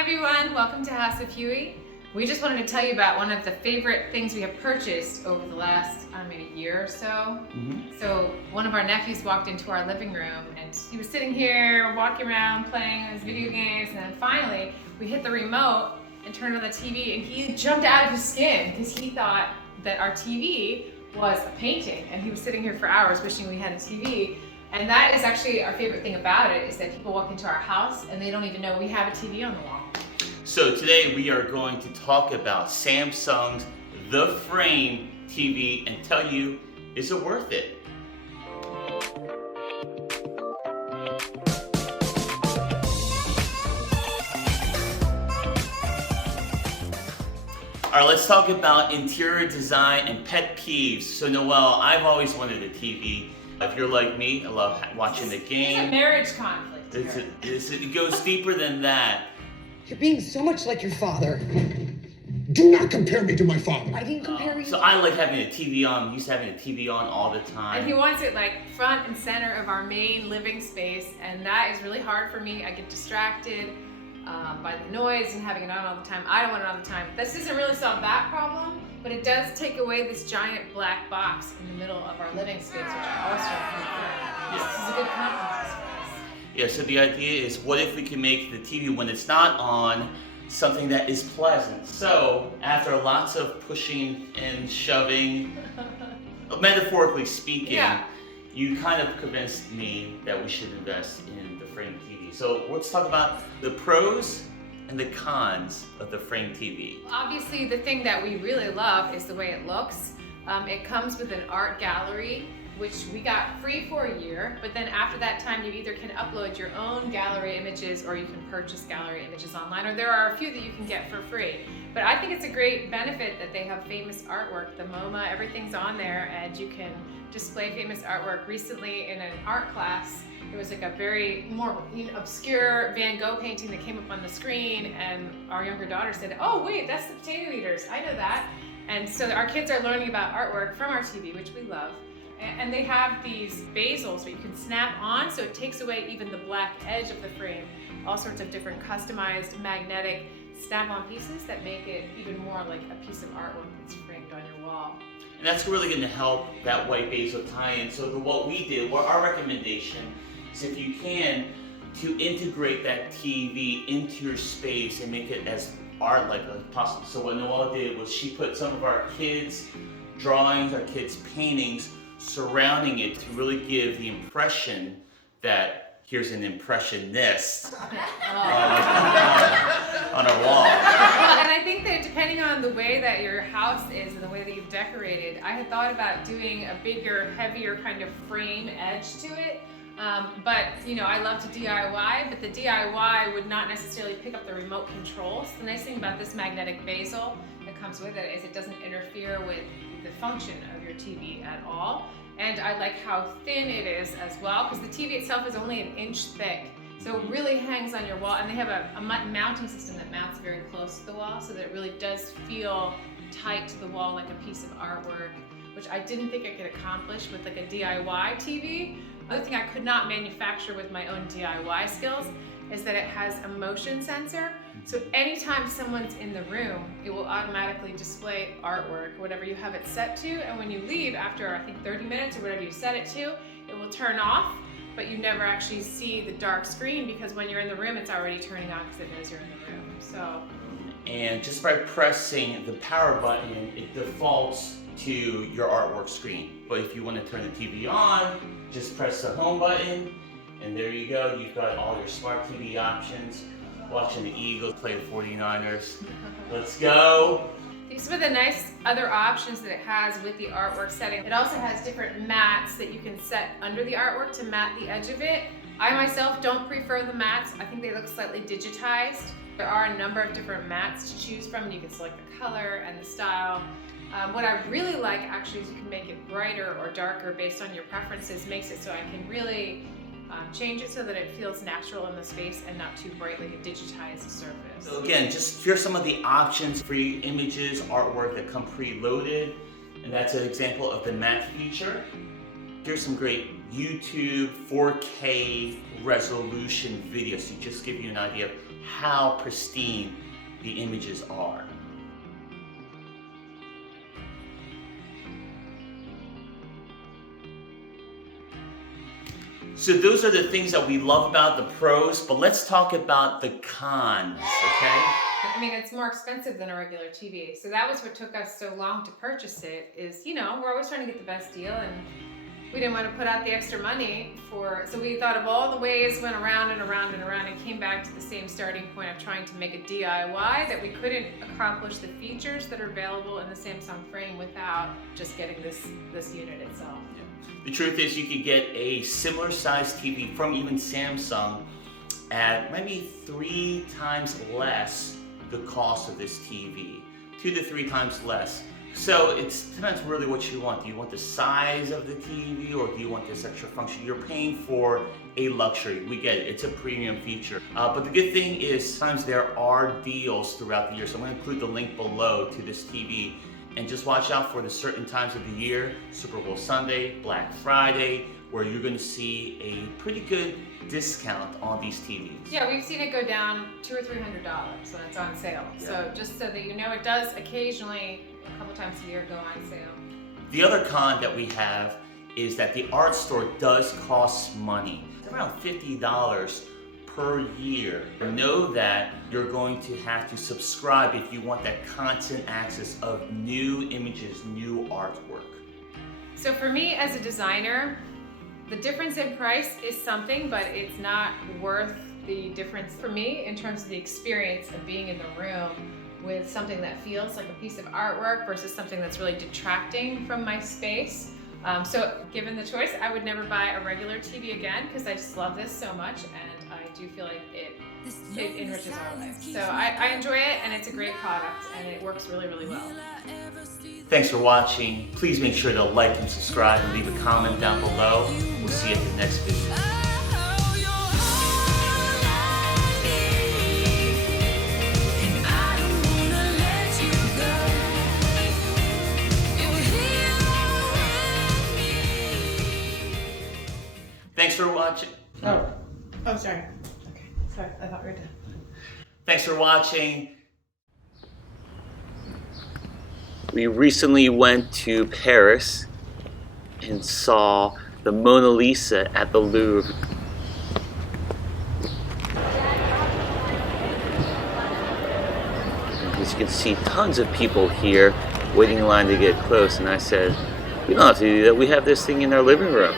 everyone, welcome to House of Huey. We just wanted to tell you about one of the favorite things we have purchased over the last, maybe a year or so. So one of our nephews walked into our living room and he was sitting here walking around playing his video games, and then finally we hit the remote and turned on the TV and he jumped out of his skin because he thought that our TV was a painting, and he was sitting here for hours wishing we had a TV. And that is actually our favorite thing about it, is that people walk into our house and they don't even know we have a TV on the wall. So today we are going to talk about Samsung's The Frame TV and tell you, is it worth it? All right, let's talk about interior design and pet peeves. So Noelle, I've always wanted a TV. If you're like me, I love watching the game. It's a marriage conflict. It goes deeper than that. You're being so much like your father. Do not compare me to my father. I didn't compare you. So I like having a TV on. I'm used to having a TV on all the time. And he wants it like front and center of our main living space, and that is really hard for me. I get distracted by the noise and having it on all the time. I don't want it all the time. This doesn't really solve that problem, but it does take away this giant black box in the middle of our living space, which I also prefer. This is a good compromise for us. Yeah, so the idea is, what if we can make the TV, when it's not on, something that is pleasant? So after lots of pushing and shoving, metaphorically speaking, you kind of convinced me that we should invest in the Frame TV. So let's talk about the pros and the cons of the Frame TV. Obviously, the thing that we really love is the way it looks. It comes with an art gallery, which we got free for a year, but then after that time you either can upload your own gallery images or you can purchase gallery images online, or there are a few that you can get for free. But I think it's a great benefit that they have famous artwork, the MoMA, everything's on there, and you can display famous artwork. Recently in an art class, there was like a very more obscure Van Gogh painting that came up on the screen, and our younger daughter said, "Oh wait, that's the Potato Eaters, I know that." And so our kids are learning about artwork from our TV, which we love. And they have these bezels that you can snap on, so it takes away even the black edge of the frame. All sorts of different customized magnetic snap-on pieces that make it even more like a piece of artwork that's framed on your wall. And that's really going to help that white bezel tie-in. So what we did, our recommendation is, if you can, to integrate that TV into your space and make it as art-like as possible. So what Noelle did was she put some of our kids' drawings, our kids' paintings, surrounding it to really give the impression that here's an impressionist on a wall. And I think that depending on the way that your house is and the way that you've decorated, I had thought about doing a bigger, heavier kind of frame edge to it. But I love to DIY, but the DIY would not necessarily pick up the remote controls. The nice thing about this magnetic bezel that comes with it is it doesn't interfere with the function of your TV at all. And I like how thin it is as well, because the TV itself is only an inch thick. So it really hangs on your wall, and they have a mounting system that mounts very close to the wall, so that it really does feel tight to the wall like a piece of artwork, which I didn't think I could accomplish with like a DIY TV. Another thing I could not manufacture with my own DIY skills is that it has a motion sensor. So anytime someone's in the room, it will automatically display artwork, whatever you have it set to, and when you leave after, I think, 30 minutes or whatever you set it to, it will turn off, but you never actually see the dark screen, because when you're in the room, it's already turning on because it knows you're in the room. So. And just by pressing the power button, it defaults to your artwork screen. But if you want to turn the TV on, just press the home button, and there you go. You've got all your smart TV options. Watching the Eagles play the 49ers. Let's go. Some of the nice other options that it has with the artwork setting, it also has different mats that you can set under the artwork to mat the edge of it. I myself don't prefer the mats. I think they look slightly digitized. There are a number of different mats to choose from, and you can select the color and the style. What I really like actually is you can make it brighter or darker based on your preferences. Makes it so I can really change it so that it feels natural in the space and not too bright like a digitized surface. So again, just here's some of the options for your images, artwork that come preloaded, and that's an example of the matte feature. Here's some great YouTube 4K resolution videos to just give you an idea of how pristine the images are. So those are the things that we love about the pros, but let's talk about the cons, okay? I mean, it's more expensive than a regular TV. So that was what took us so long to purchase it is, you know, we're always trying to get the best deal and we didn't want to put out the extra money so we thought of all the ways, went around and around and around and came back to the same starting point of trying to make a DIY that we couldn't accomplish the features that are available in the Samsung frame without just getting this unit itself. The truth is you could get a similar size TV from even Samsung at maybe 3 times less the cost of this TV. 2 to 3 times less. So it depends really what you want. Do you want the size of the TV or do you want this extra function? You're paying for a luxury. We get it. It's a premium feature. But the good thing is sometimes there are deals throughout the year. So I'm going to include the link below to this TV. And just watch out for the certain times of the year, Super Bowl Sunday, Black Friday, where you're going to see a pretty good discount on these TVs. Yeah, we've seen it go down $200 or $300 when it's on sale. Yeah. So just so that you know, it does occasionally, a couple times a year, go on sale. The other con that we have is that the art store does cost money. It's around $50 per year. Know that you're going to have to subscribe if you want that constant access of new images, new artwork. So for me as a designer, the difference in price is something, but it's not worth the difference for me in terms of the experience of being in the room with something that feels like a piece of artwork versus something that's really detracting from my space. So given the choice, I would never buy a regular TV again because I just love this so much and I do feel like it enriches our life. So I enjoy it and it's a great product and it works really, really well. Thanks for watching. Please make sure to like and subscribe and leave a comment down below. We'll see you at the next video. Thanks for watching. Oh, sorry. Okay, sorry, I thought we were done. Thanks for watching. We recently went to Paris and saw the Mona Lisa at the Louvre. As you can see, tons of people here waiting in line to get close, and I said, we don't have to do that, we have this thing in our living room.